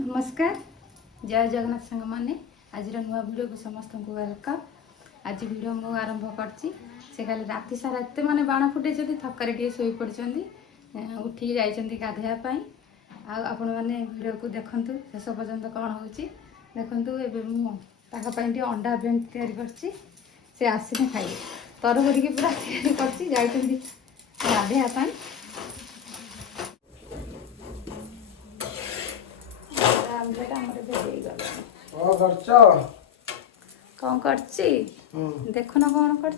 नमस्कार जय जगन्नाथ सांग मैंने आज नुआ वीडियो को समस्त को वेलकम। आज वीडियो मुझे आरंभ करती से खाली राति सारा एत मैंने बाण फुटे थकारे टे शोई पड़ी उठिक जाइए गाधेवाई आपण मैंने वीडियो को देखु शेष पर्यंत कौन हो देखु एवं अंडा बेम या आसने खाइए तर करके पूरा तैयारी गाधेवाई कौन कर देखुन कौन कर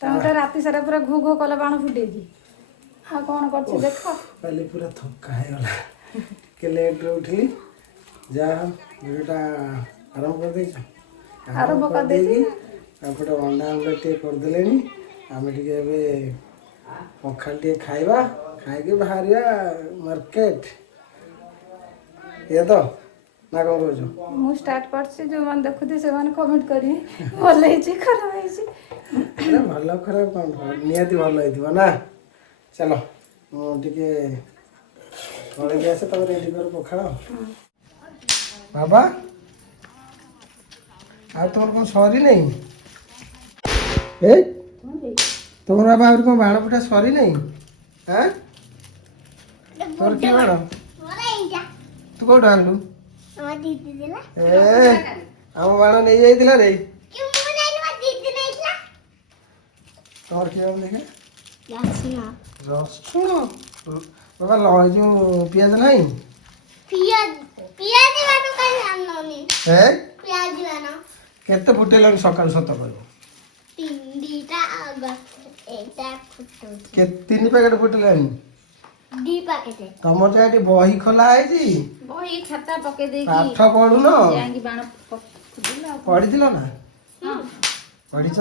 तो राति सारा पूरा घू घू कला बाण फुटे हाँ कौन कर देख पहले पूरा थका है गला के लेट रे उठली जा वीडियोटा आरंभ कर देछ आरंभ कर देछि आपटे अंडा आमलेट टे कर देलेनी आमे टिके एबे पखाल टे खाइबा खाइ के बाहरिया मार्केट ये तो ना कौन कह मु स्टार्ट करछि जो मन देखुथि से माने कमेंट करी भल हेछि खराब हेछि अरे भल खराब कौन नियति भल हेतिबो ना चलो मु टिके थोड़े गया से तब रेडी कर पखाड़ बाबा आ तोर को सॉरी नहीं ए तोर बाबा और को बाण फुटा सॉरी नहीं हैं तोर की बाण तू को डालू दीदी दिला ए हम बाण नहीं जाइतिला रे क्यों मु नहीं मा दीदी नहीं दिला तोर की बाण देखे यासिना रसुन बाबा लय जो पियाज नहीं पियाज वानु का जानोनी ए पियाज वानु केते फुटेलन सकाल सत करो तीनटा आगा एकटा फुटो के तीन पैकेट फुटेलानी दी पैकेट तमर जाटी बही खोला है जी बही खाता पके देकी पाठ पढु न जांगी बाण फुटिला पढिथिलो ना हां पढिछ त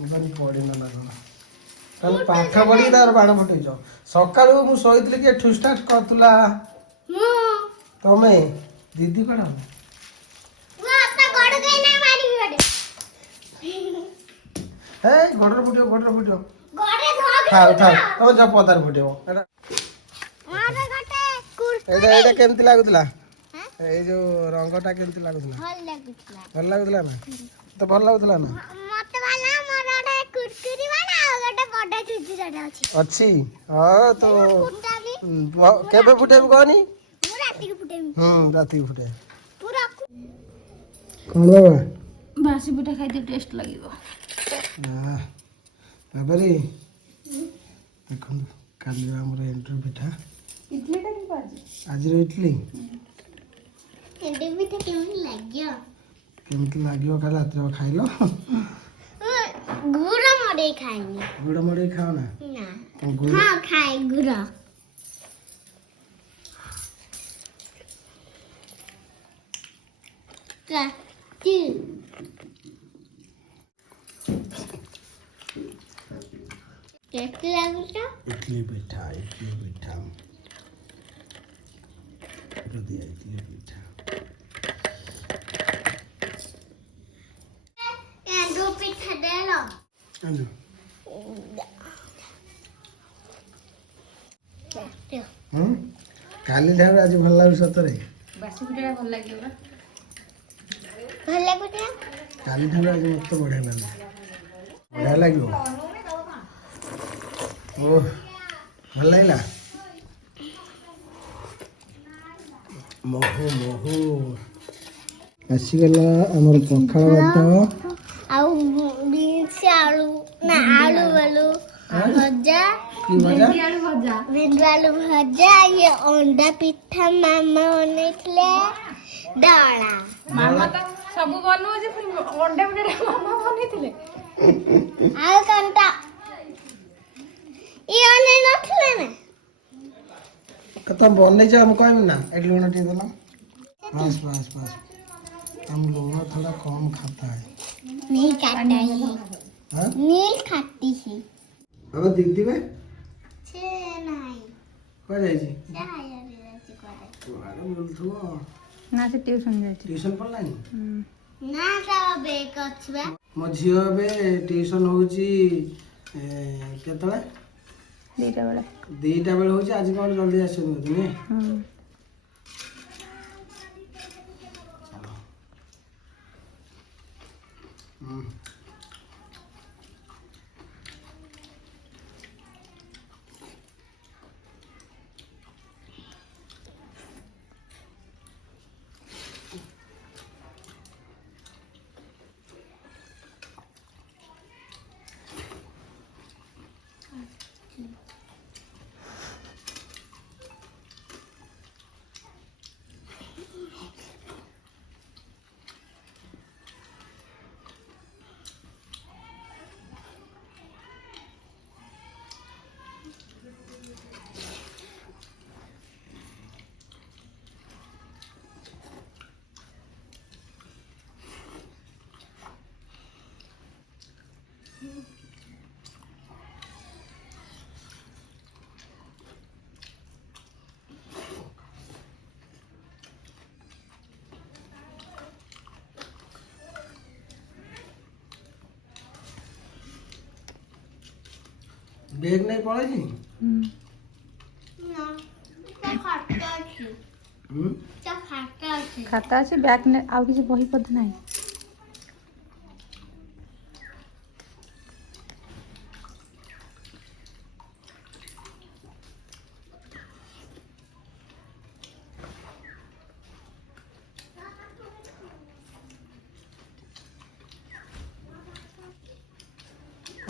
उबनी पढिन ना कोन तने पाठ पढि तार बाण फुटैछ सकाळु मु सोइतले के ठु स्टार्ट करतुला मु तमे दीदी कण मु अपना गड़ गई ना मारी गड़े हे गडर फुटियो गड़े थाउ थाउ तमे जा पतार फुटियो एटा मारे गटे कुर्ता एटा एटा केमति लागुतला ए जो रंगटा केमति लागुतला भल लागुतला भल लागुतला ना तो भल लागुतला ना मते वाला मोरडे कुरकुरी वाला गटे बड़ा चुची जडा अछि अच्छी हां तो फुटाली केबे फुटेब कहनी मु राती के फुटेमी राति फुटे पूरा कौन बाबा बासी पिठा खाइते टेस्ट लागिबो बाबा रे देखो काली हमर एंट्री पिठा इडली टा नहीं पाजी आज रे इडली एंडे मिठा केमन लाग्यो केमति लागियो काल रात खाइलो गुड़ मडे खाइनी गुड़ मडे खाओ ना ना गुड़ हाँ खाए गुड़ का ती कैसे लागुता इडली पिठा पूरा दिया इडली पिठा एंडो पिठा दे लो आलो काली ठार आज भल लागु सतरे बासी पिठा भल लागियो ना भल लागुता काली ठार आज मत बढ़िया लगे ओ भल लागला मोहो मोहो आसीगला हमर पखाळ भात आउ बीन्स आलू ना आलू वालू भजा की भजा आलू भजा भिंडी आलू भजा ये अंडा पिठा मामा बनेइले डाला मामा तो सब बनउ जे अंडा पिठा मामा बनेइथिले आ कंटा ये अने नथले ना कत बोलने जा हम कहब ना एक लूण टी देला बस बस बस हम लूण थोड़ा कम खाता है नहीं खाता है हां नील खाती है अब दीदी में छे नहीं को जाई छी जाया बिराची करे अरे बोल थो ना से ट्यूशन जाई ट्यूशन पढ़ला नहीं ना जावा बेक अच्छबा मो झियो बे ट्यूशन होची केतले दीटा बेला बेले होची आज कौन जल्दी आसो तुम ବେଗ ନେଇ ପଳେଇଛି ନା ତା ଖାତା ଅଛି ତା ଖାତା ଅଛି ଖାତା ଅଛି ବ୍ୟାଗ୍ ନେ ଆଉ କିଛି ବହି ପତ୍ର ନାହିଁ।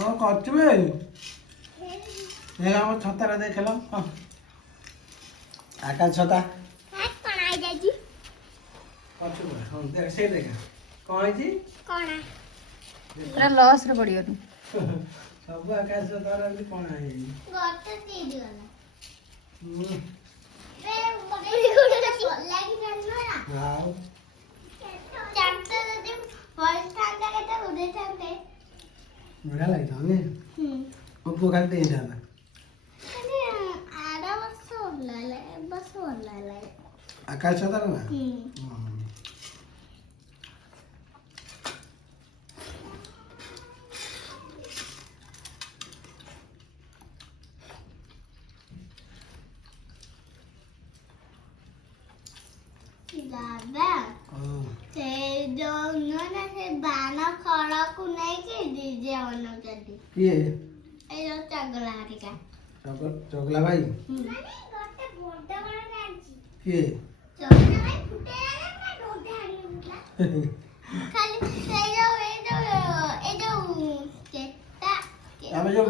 କଣ କରୁଛୁ ବେ? ଆମ ଛତାଟା ଦେଖିଲ ଆକାଶ ଛତା କଣ ହେଇଯାଇଛି ଅଛି ହଁ ଦେଖ ସେ ଦେଖ କଣ ହେଇଛି କଣ ପୁରା ଲସ୍ରେ ପଡ଼ିଗଲୁ। ସବୁ ଆକାଶ ଛତାର ଏମିତି କଣ ହେଇଯାଇଛି ଗୋଟେ ଦେଇଗଲା ହୁଁ। ବେ ଗୋଟେ ଲାଗି ନା ଆଉ ଚାରଟା ଯଦି ପଇସାନ୍ତା କେତେ ଉଡେଇଥାନ୍ତେ ବଢିଆ ଲାଗିଥାନ୍ତା ମୋ ପୁଅ ଖାଲି ଦେଇଥାନ୍ତା ଆର ବର୍ଷ ଓହ୍ଲାଇଲେ ଏ ବର୍ଷ ଓହ୍ଲାଇଲେ ଆକାଶ ଛତାର ନା ଦାଦା ସେ ଯୋଉ ନୁହଁ ନା ସେ ବାଣ ଖଳକୁ ନେଇକି ଡିଜେ ବନଉଛନ୍ତି କିଏ ଏଇ ଯୋଉ ଚଗଲା ହରିକା ଚଗଲା ଭାଇ ଗୋଟେ ବଡ ବଡ ଜାଣିଛି କିଏ ଚଗଲା ଭାଇ ଫୁଟେଇଲା ନା ଡୋଡା ହାଣିଲା ଖାଲି ସେଇ ଯୋଉ ଏଇ ଯୋଉ କେଟା ଆମେ ଯୋଉ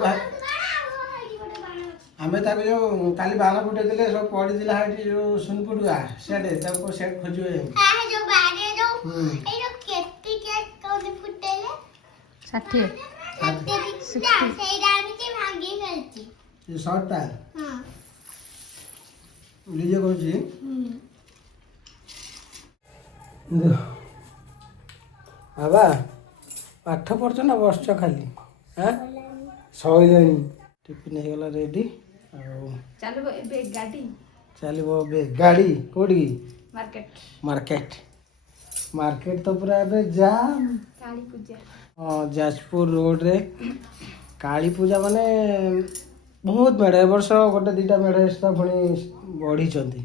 ଆମେ ତାକୁ ଯୋଉ କାଲି ବାଣ ଫୁଟେଇଥିଲେ ସବୁ ପଡିଥିଲା ସେଠି ଯୋଉ ସୁନପୁଟୁଆ ସେଆଡେ ତାକୁ ସେଟ୍ ଖୋଜିବ ହଁ ଯୋଉ ବାଡି ଯୋଉ ଏଇ ଯୋଉ କେଟି କେଟ୍ କୋଉଠି ଫୁଟେଇଲେ 60 ସେଇଟା ଆଣିକି ଭାଙ୍ଗି ଖେଳିଛି ସେ ସର୍ଟଟା ହଁ ନିଜେ କହୁଛି ବାବା ପାଠ ପଢୁଛ ନା ବସୁଛ ଖାଲି ସଇଲାଣି ଟିଫିନ୍ ହେଇଗଲା ରେଡି ଆଉ ଚାଲିବ ଏବେ ଗାଡ଼ି ଚାଲିବ ଏବେ ଗାଡ଼ି କୋଉଠିକି ମାର୍କେଟ ମାର୍କେଟ ମାର୍କେଟ ତ ପୁରା ଏବେ ଜାମ୍ କାଳୀ ପୂଜା ହଁ ଯାଜପୁର ରୋଡରେ କାଳୀ ପୂଜା ମାନେ ବହୁତ ମେଢ଼ ଏ ବର୍ଷ ଗୋଟେ ଦୁଇଟା ମେଢ଼ ଏକ୍ସଟ୍ରା ପୁଣି ବଢ଼ିଛନ୍ତି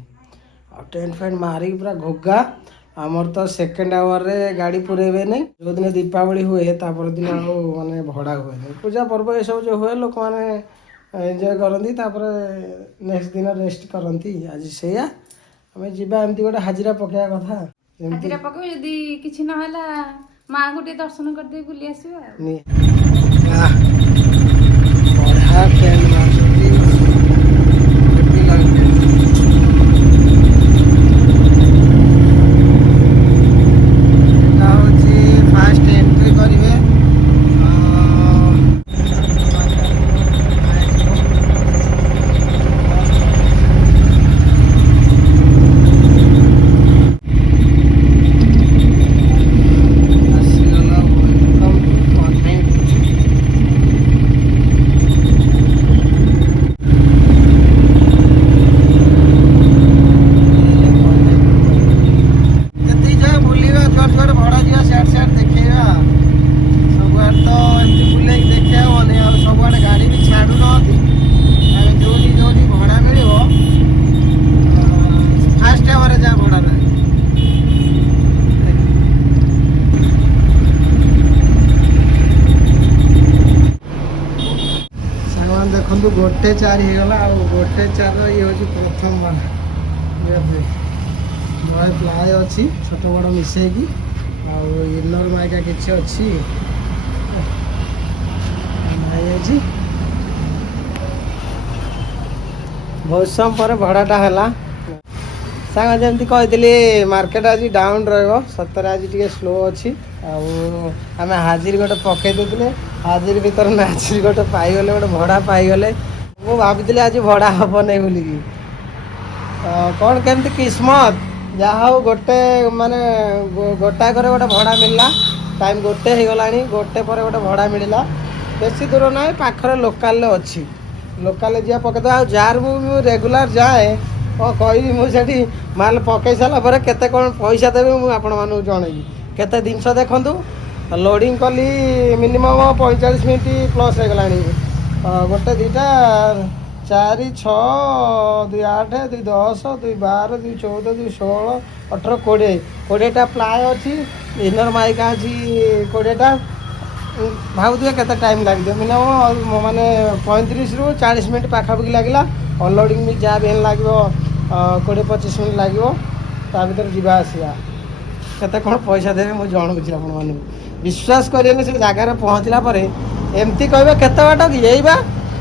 ଆଉ ଟେଣ୍ଟ ଫେଣ୍ଟ ମାରିକି ପୁରା ଘୋଗା ଆମର ତ ସେକେଣ୍ଡ ଆୱାରରେ ଗାଡ଼ି ପୁରେଇବେନି ଯେଉଁଦିନ ଦୀପାବଳି ହୁଏ ତାପର ଦିନ ଆଉ ମାନେ ଭଡ଼ା ହୁଏନି ପୂଜା ପର୍ବ ଏସବୁ ଯେଉଁ ହୁଏ ଲୋକମାନେ ଏନ୍ଜୟ କରନ୍ତି ତାପରେ ନେକ୍ସଟ ଦିନ ରେଷ୍ଟ କରନ୍ତି ଆଜି ସେଇଆ ଆମେ ଯିବା ଏମିତି ଗୋଟେ ହାଜିରା ପକେଇବା କଥା ହାଜିରା ପକେଇବି ଯଦି କିଛି ନହେଲା ମାଆଙ୍କୁ ଟିକେ ଦର୍ଶନ କରିଦେଇ ବୁଲି ଆସିବା ଆଉ ବଢ଼ିଆ ଟେଣ୍ଟ ମାରୁଛନ୍ତି ହେଭି ଲାଗୁଛି ଏଟା ହେଉଛି ଫାଷ୍ଟ ଏଣ୍ଟ୍ରି କରିବେ ଦେଖନ୍ତୁ 1:04 ହେଇଗଲା ଆଉ 1:04 ଇଏ ହେଉଛି ପ୍ରଥମ ବାଣ ନଏ ପ୍ଲାଏ ଅଛି ଛୋଟ ବଡ଼ ମିଶେଇକି ଆଉ ଇନର ମାଇକା କିଛି ଅଛି ହେଇଯାଇଛି ବହୁତ ସମୟ ପରେ ଭଡ଼ାଟା ହେଲା ସାଙ୍ଗ ଯେମିତି କହିଥିଲି ମାର୍କେଟ ଆଜି ଡାଉନ୍ ରହିବ ସତରେ ଆଜି ଟିକେ ସ୍ଲୋ ଅଛି ଆଉ ଆମେ ହାଜିର ଗୋଟେ ପକେଇ ଦେଇଥିଲେ ହାଜିର ଭିତରେ ନାଚିର ଗୋଟେ ପାଇଗଲେ ଗୋଟେ ଭଡ଼ା ପାଇଗଲେ ମୁଁ ଭାବିଥିଲି ଆଜି ଭଡ଼ା ହବନି ବୋଲିକି କ'ଣ କେମିତି କିସ୍ମତ ଯାହା ହଉ ଗୋଟେ ମାନେ ଗୋଟାକରେ ଗୋଟେ ଭଡ଼ା ମିଳିଲା ଟାଇମ୍ 1 ହେଇଗଲାଣି 1 ପରେ ଗୋଟେ ଭଡ଼ା ମିଳିଲା ବେଶୀ ଦୂର ନାହିଁ ପାଖରେ ଲୋକାଲରେ ଅଛି ଲୋକାଲରେ ଯିବା ପକେଇଦେବା ଆଉ ଯାହାର ମୁଁ ରେଗୁଲାର ଯାଏ କ'ଣ କହିବି ମୁଁ ସେଠି ମାଲ ପକେଇ ସାରିଲା ପରେ କେତେ କ'ଣ ପଇସା ଦେବି ମୁଁ ଆପଣମାନଙ୍କୁ ଜଣେଇବି କେତେ ଜିନିଷ ଦେଖନ୍ତୁ ଲୋଡ଼ିଂ କଲି ମିନିମମ୍ 45 ମିନିଟ୍ ପ୍ଲସ୍ ହେଇଗଲାଣି ଗୋଟେ ଦୁଇଟା 4 6 2 8 2 10 2 12 2 14 2 16 18 20 20ଟା ପ୍ଲାଏ ଅଛି ଇନର ମାଇକା ଅଛି 20ଟା ଭାବୁଥିବେ କେତେ ଟାଇମ୍ ଲାଗିବ ମିନିମମ୍ ମାନେ 35ରୁ 40 ମିନିଟ୍ ପାଖାପାଖି ଲାଗିଲା ଅନଲୋଡ଼ିଂ ବି ଯାହା ବି ହେଲେ ଲାଗିବ 20-25 ମିନିଟ୍ ଲାଗିବ ତା ଭିତରେ ଯିବା ଆସିବା କେତେ କ'ଣ ପଇସା ଦେବେ ମୁଁ ଜଣଉଛି ଆପଣମାନଙ୍କୁ ବିଶ୍ୱାସ କରିବେନି ସେ ଜାଗାରେ ପହଞ୍ଚିଲା ପରେ ଏମିତି କହିବେ କେତେ ବାଟ କି ଏଇ ବା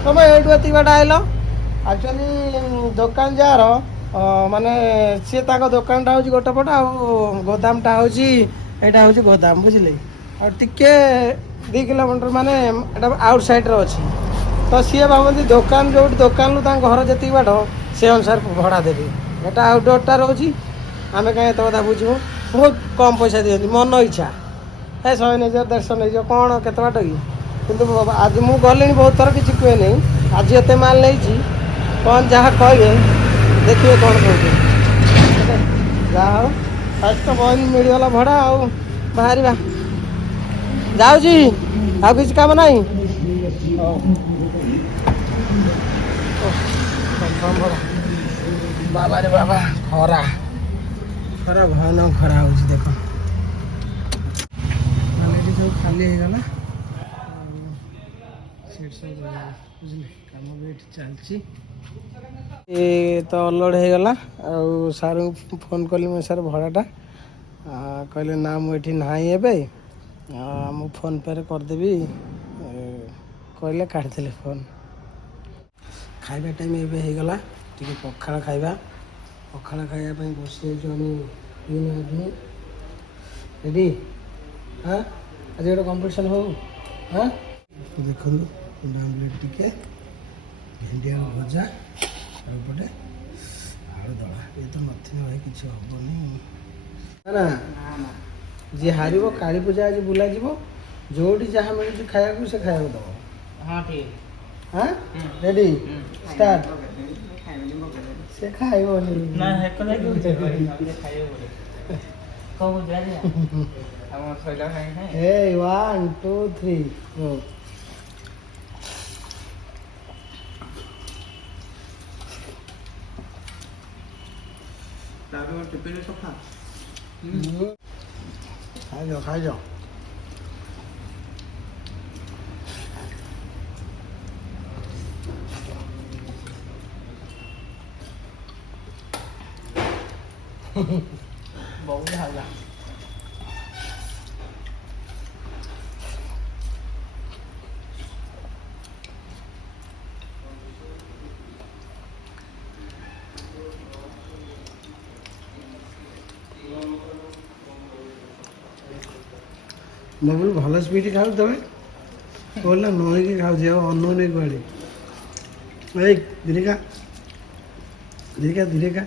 ତମେ ଏଇଠୁ ଏତିକି ବାଟ ଆଇଲ ଆକ୍ଚୁଆଲି ଦୋକାନ ଯାହାର ମାନେ ସିଏ ତାଙ୍କ ଦୋକାନଟା ହେଉଛି ଗୋଟେ ପଟ ଆଉ ଗୋଦାମଟା ହେଉଛି ଏଇଟା ହେଉଛି ଗୋଦାମ ବୁଝିଲେ ଆଉ ଟିକେ 2 କିଲୋମିଟର ମାନେ ଏଇଟା ଆଉଟ୍ ସାଇଡ଼୍ରେ ଅଛି ତ ସିଏ ଭାବନ୍ତି ଦୋକାନ ଯେଉଁଠି ଦୋକାନରୁ ତାଙ୍କ ଘର ଯେତିକି ବାଟ ସେ ଅନୁସାରେ ଭଡ଼ା ଦେବେ ଏଇଟା ଆଉଟଡୋରଟା ରହୁଛି ଆମେ କାହିଁ ଏତେ କଥା ବୁଝିବୁ ବହୁତ କମ୍ ପଇସା ଦିଅନ୍ତି ମନ ଇଚ୍ଛା 100 ନେଇଯିବ 150 ନେଇଯିବ କ'ଣ କେତେ ବାଟ କି କିନ୍ତୁ ଆଜି ମୁଁ ଗଲିଣି ବହୁତ ଥର କିଛି କୁହେ ନାହିଁ ଆଜି ଏତେ ମାଲ ନେଇଛି କ'ଣ ଯାହା କହିବେ ଦେଖିବେ କ'ଣ କହୁଛନ୍ତି ଯାହା ହଉ ଫାଷ୍ଟ ତ ବହିନି ମିଳିଗଲା ଭଡ଼ା ଆଉ ବାହାରିବା ଯାଉଛି ଆଉ କିଛି କାମ ନାହିଁ ବାବା ରେ ବାବା ଖରା ଖରା ଭୟାନକ ଖରା ହେଉଛି ଦେଖ ମାନେ ଏଠି ସବୁ ଖାଲି ହେଇଗଲା ସେଠି ସବୁ ବୁଝିଲେ କାମ ବି ଏଠି ଚାଲିଛି ଏ ତ ଅଲୋଡ଼ ହେଇଗଲା ଆଉ ସାର୍ଙ୍କୁ ଫୋନ୍ କଲି ମୁଁ ସାର୍ ଭଡ଼ାଟା କହିଲେ ନା ମୁଁ ଏଠି ନାହିଁ ଏବେ ମୁଁ ଫୋନ୍ ପେ'ରେ କରିଦେବି କହିଲେ କାଟିଦେଲେ ଫୋନ୍ ଖାଇବା ଟାଇମ୍ ଏବେ ହେଇଗଲା ଟିକେ ପଖାଳ ଖାଇବା ପାଇଁ ବସିଯାଇଛୁ ଆମେ ରେଡ଼ି ହଁ ଆଜି ଗୋଟେ କମ୍ପିଟିସନ୍ ହଉ ହଁ ଦେଖନ୍ତୁ କୁଣ୍ଡା ଆମ୍ଲେଟ୍ ଟିକେ ଭେଣ୍ଡି ଆଳୁ ଭଜା ଆଉ ପଟେ ଆଳୁ ଦଳା ଏ ତ ନଥିଲେ ଭାଇ କିଛି ହବନି ନା ଯିଏ ହାରିବ କାଳୀ ପୂଜା ଆଜି ବୁଲାଯିବ ଯୋଉଠି ଯାହା ମିଳୁଛି ଖାଇବାକୁ ସେ ଖାଇବାକୁ ଦେବ ହଁ ଠିକ୍ ହଁ ରେଡ଼ି ଷ୍ଟାର୍ଟ ସେ ଖାଇବନି ନା Hey, 1 2 3 go. খাই যাও बहुत भाला बबुल भल स्पीड खाऊ तमें बोला नई खाऊ अनु नहीं कुआड़े धीरे खा धीरे खा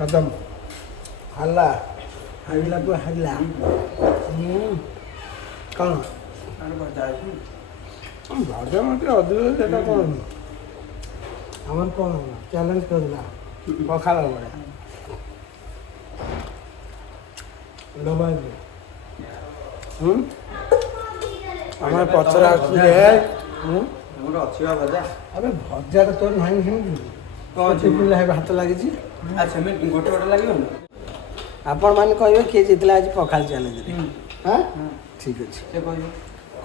खत्म हल्ला हल्ला को हल्ला कौन भाजा मत अधिक सेटा कौन हमर कौन चैलेंज कर दिला पखाल बड़ा लोबाई हमारे पचरा आछे हमर अछिवा भजा अबे भजा तो तोर नाही हिमि कौन चिपिला है हाथ लागि छी अच्छा मैं गोटे गोटे लागि आपण मान कहबे के जितला आज पखाल चैलेंज रे हां ठीक अछि से कहबे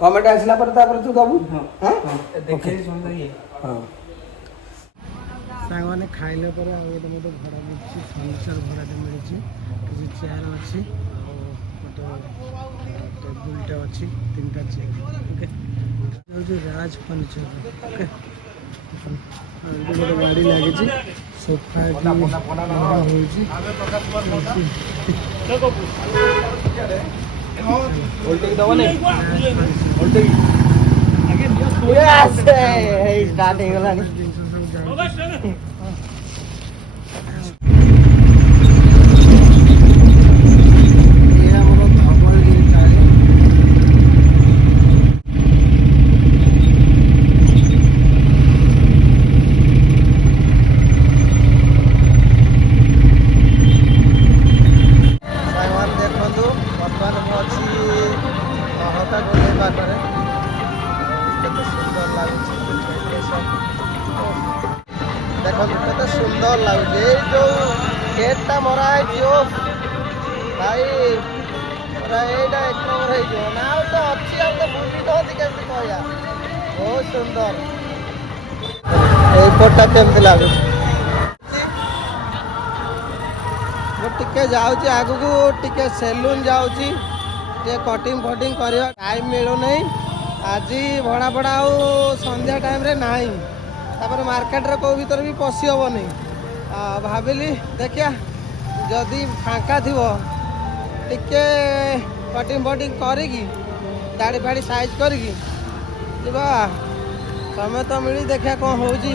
कमेंट आसला पर तापर तू दबु हां देखे सुन ये हां सांग माने खाइले पर आ गोटे मोटे भड़ा मिछि फर्नीचर भड़ाटे मिछि किछि चेयर अछि टेबुलटा अच्छी 3टा चेयर ओके जो राज फर्नीचर ओके गोटे गाड़ी लगी सोफा ବର୍ତ୍ତମାନ ମୁଁ ଅଛି ମହକା ଗୋଲେଇ ପାଖରେ। କେତେ ସୁନ୍ଦର ଲାଗୁଛି ଦେଖନ୍ତୁ, କେତେ ସୁନ୍ଦର ଲାଗୁଛି। ଏଇ ଯୋଉ ଗେଟ୍ଟା ମରା ହେଇଛି, ଓ ଭାଇ ପୁରା ଏଇଟା ଏକ ନମ୍ବର ହେଇଯିବ ନା। ଆଉ ତ ଅଛି, ଆଉ ତ ବୁଲି ନନ୍ତି କେମିତି କହିବା। ବହୁତ ସୁନ୍ଦର। ଏଇପଟଟା କେମିତି ଲାଗୁଛି? ମୁଁ ଟିକେ ଯାଉଛି ଆଗକୁ, ଟିକେ ସେଲୁନ ଯାଉଛି, ଟିକେ କଟିଂ ଫଟିଂ କରିବା। ଟାଇମ୍ ମିଳୁନାହିଁ ଆଜି। ଭଡ଼ା ଭଡ଼ା ଆଉ ସନ୍ଧ୍ୟା ଟାଇମ୍ରେ ନାହିଁ। ତାପରେ ମାର୍କେଟରେ କେଉଁ ଭିତରେ ବି ପଶି ହେବନି। ଭାବିଲି ଦେଖିଆ ଯଦି ଫାଙ୍କା ଥିବ ଟିକେ କଟିଂ ଫଟିଂ କରିକି ଦାଢ଼ି ଫାଡ଼ି ସାଇଜ୍ କରିକି ଯିବା। ତମେ ତ ମିଳି ଦେଖିଆ କ'ଣ ହେଉଛି।